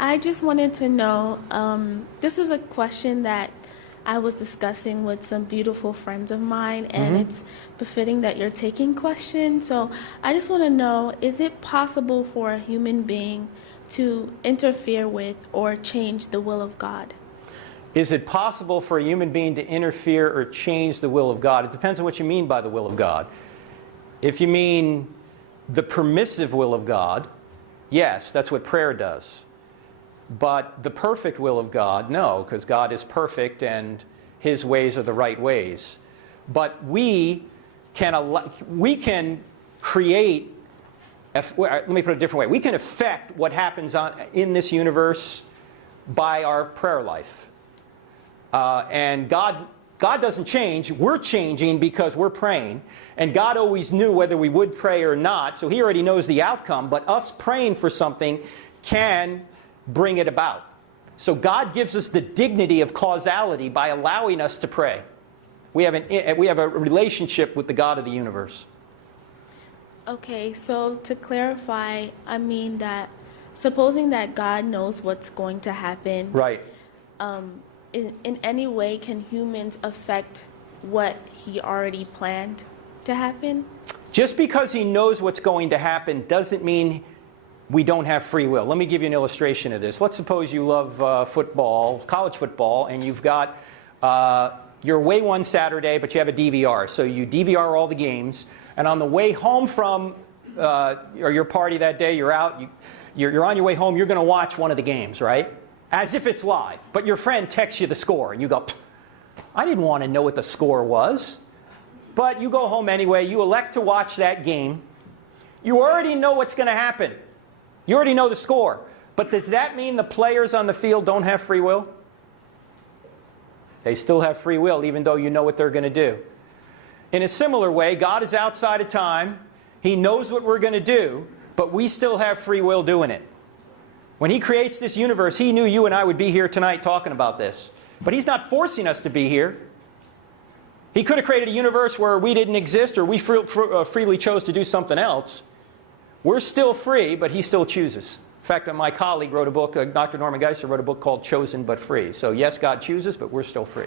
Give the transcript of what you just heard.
I just wanted to know, this is a question that I was discussing with some beautiful friends of mine, and it's befitting that you're taking questions. So I just want to know, is it possible for a human being to interfere with or change the will of God? Is it possible for a human being to interfere or change the will of God? It depends on what you mean by the will of God. If you mean the permissive will of God, yes, that's what prayer does. But the perfect will of God, no, because God is perfect and His ways are the right ways. But we can create, let me put it a different way, we can affect what happens in this universe by our prayer life. And God doesn't change. We're changing because we're praying. And God always knew whether we would pray or not, so He already knows the outcome. But us praying for something can bring it about. So God gives us the dignity of causality by allowing us to pray. We have a relationship with the God of the universe. Okay, so to clarify, I mean that supposing that God knows what's going to happen. Right. In any way can humans affect what He already planned to happen? Just because He knows what's going to happen doesn't mean we don't have free will. Let me give you an illustration of this. Let's suppose you love football, college football, and you've got, you're away one Saturday, but you have a DVR. So you DVR all the games, and on the way home from your party that day, you're out, you're on your way home, you're going to watch one of the games, right? As if it's live. But your friend texts you the score, and you go, I didn't want to know what the score was. But you go home anyway, you elect to watch that game. You already know what's going to happen. You already know the score. But does that mean the players on the field don't have free will? They still have free will, even though you know what they're going to do. In a similar way, God is outside of time. He knows what we're going to do, but we still have free will doing it. When He creates this universe, He knew you and I would be here tonight talking about this. But He's not forcing us to be here. He could have created a universe where we didn't exist, or we freely chose to do something else. We're still free, but He still chooses. In fact, my colleague wrote a book, Dr. Norman Geisler wrote a book called Chosen but Free. So yes, God chooses, but we're still free.